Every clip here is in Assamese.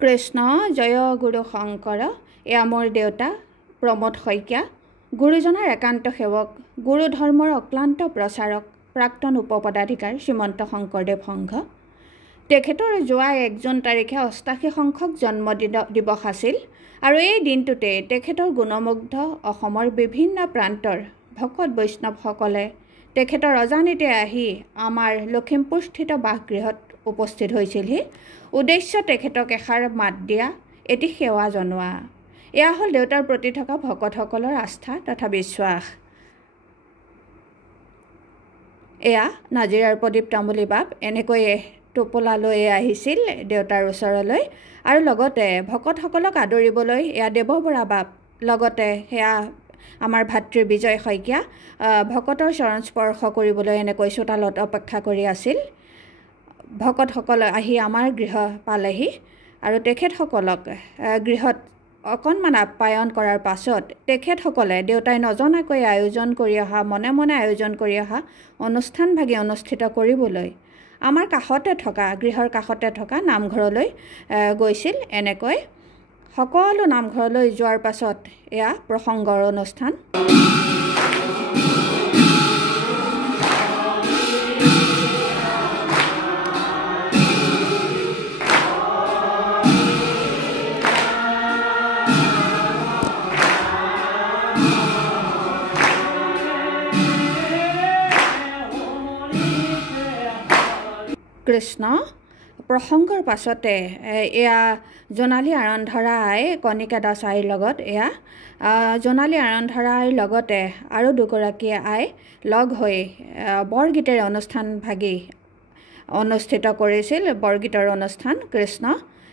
কৃষ্ণ জয় গুৰু শংকৰ এয়া মোৰ দেউতা প্ৰমোদ শইকীয়া গুৰুজনাৰ একান্ত সেৱক গুৰু ধৰ্মৰ অক্লান্ত প্ৰচাৰক প্ৰাক্তন উপপদাধিকাৰ শ্ৰীমন্ত শংকৰদেৱ সংঘ তেখেতৰ যোৱা 1 জুন তাৰিখে 88 সংখ্যক জন্মদিন দিৱস আছিল আৰু এই দিনটোতে তেখেতৰ গুণমুগ্ধ অসমৰ বিভিন্ন প্ৰান্তৰ ভকত বৈষ্ণৱসকলে তেখেতৰ অজানিতে আহি আমাৰ লখিমপুৰস্থিত বাসগৃহত উপস্থিত হৈছিলহি উদ্দেশ্য তেখেতক এষাৰ মাত দিয়া এটি সেৱা জনোৱা এয়া হ'ল দেউতাৰ প্ৰতি থকা ভকতসকলৰ আস্থা তথা বিশ্বাস এয়া নাজিৰাৰ প্ৰদীপ তামুলী বাপ এনেকৈ টোপোলা লৈ আহিছিল দেউতাৰ ওচৰলৈ আৰু লগতে ভকতসকলক আদৰিবলৈ এয়া দেৱবৰা বাপ লগতে সেয়া আমাৰ ভাতৃ বিজয় শইকীয়া ভকতৰ চৰণ স্পৰ্শ কৰিবলৈ এনেকৈ চোতালত অপেক্ষা কৰি আছিল ভকতসকল আহি আমাৰ গৃহ পালেহি আৰু তেখেতসকলক গৃহত অকণমান আপ্যায়ন কৰাৰ পাছত তেখেতসকলে দেউতাই নজনাকৈ আয়োজন কৰি অহা মনে মনে আয়োজন কৰি অহা অনুষ্ঠানভাগি অনুষ্ঠিত কৰিবলৈ আমাৰ কাষতে থকা গৃহৰ কাষতে থকা নামঘৰলৈ গৈছিল এনেকৈ সকলো নামঘৰলৈ যোৱাৰ পাছত এয়া প্ৰসংগৰ অনুষ্ঠান কৃষ্ণ প্ৰসংগৰ পাছতে এয়া জোনালী আৰন্ধৰা আই কণিকা দাস আইৰ লগত এয়া জোনালী আৰন্ধৰা আইৰ লগতে আৰু দুগৰাকী আই লগ হৈ বৰগীতেৰ অনুষ্ঠান ভাগি অনুষ্ঠিত কৰিছিল বৰগীতৰ অনুষ্ঠান কৃষ্ণ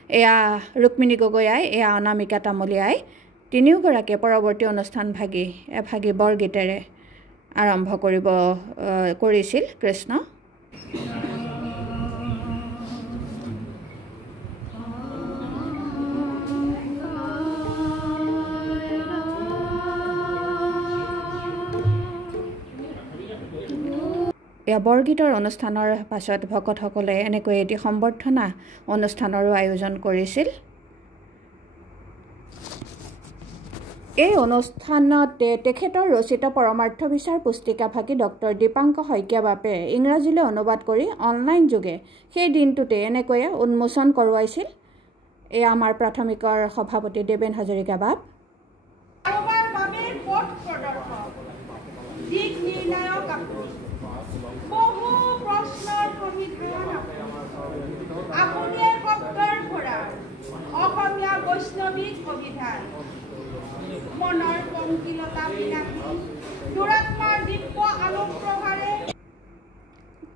এয়া ৰুক্মিণী গগৈ আই এয়া অনামিকা তামুলী আই তিনিওগৰাকীয়ে পৰৱৰ্তী অনুষ্ঠান ভাগি এভাগি বৰগীতেৰে আৰম্ভ কৰিছিল কৃষ্ণ এয়া বৰগীতৰ অনুষ্ঠানৰ পাছত ভকতসকলে এনেকৈ এটি সম্বৰ্ধনা অনুষ্ঠানৰো আয়োজন কৰিছিল এই অনুষ্ঠানতে তেখেতৰ ৰচিত পৰমাৰ্থ বিচাৰ পুস্তিকা ভাগি ডক্টৰ দীপাংক শইকীয়া বাপে ইংৰাজীলৈ অনুবাদ কৰি অনলাইন যোগে সেই দিনটোতে এনেকৈ উন্মোচন কৰোৱাইছিল এয়া আমাৰ প্ৰাথমিকৰ সভাপতি দেবেন হাজৰিকা বাপ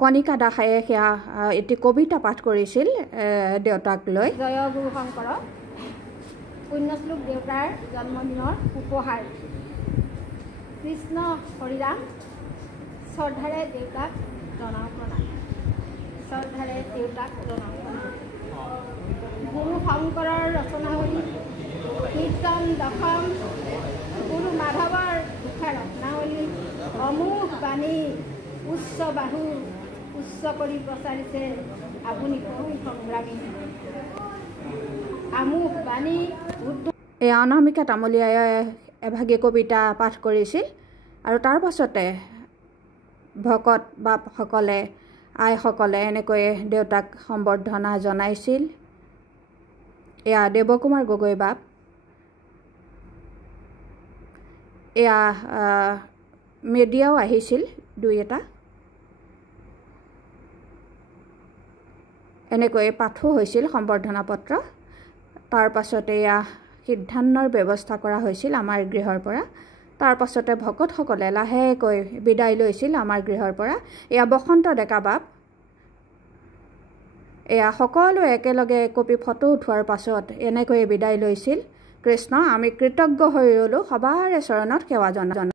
কণিকা দাসে সেয়া এটি কবিতা পাঠ কৰিছিল দেউতাক লৈ জয় গুৰু শংকৰ পুণ্যশ্লোক দেউতাৰ জন্মদিনৰ উপহাৰ কৃষ্ণ হৰিৰাম শ্ৰদ্ধাৰে দেউতাক জনাওঁ প্ৰণাম শ্ৰদ্ধাৰে দেউতাক জনাওঁ প্ৰণাম গুৰু শংকৰৰ ৰচনাৱলী কীৰ্তন দশম গুৰু মাধৱৰ মুখা ৰত্নাৱলী অমোঘ বাণী উচ্চ বাহু উচ্চ কৰি প্ৰচাৰিছে আপুনি কবি সংগ্ৰামী আমোঘ বাণী এই অনামিকা তামুলীয়াই এভাগী কবিতা পাঠ কৰিছিল আৰু তাৰ পাছতে ভকত বাপসকলে আইসকলে এনেকৈ দেউতাক সম্বৰ্ধনা জনাইছিল এয়া দেৱকুমাৰ গগৈ বাপ এয়া মিডিয়াও আহিছিল দুই এটা এনেকৈ পাঠো হৈছিল সম্বৰ্ধনা পত্ৰ তাৰ পাছতে এয়া সিদ্ধান্তৰ ব্যৱস্থা কৰা হৈছিল আমাৰ গৃহৰ পৰা তাৰ পাছতে ভকতসকলে লাহেকৈ বিদায় লৈছিল আমাৰ গৃহৰ পৰা এয়া বসন্ত ডেকা বাপ এয়া সকলো একেলগে কপি ফটো উঠোৱাৰ পাছত এনেকৈ বিদায় লৈছিল কৃষ্ণ আমি কৃতজ্ঞ হৈ ৰ'লোঁ সবাৰে চৰণত সেৱা জনাওঁ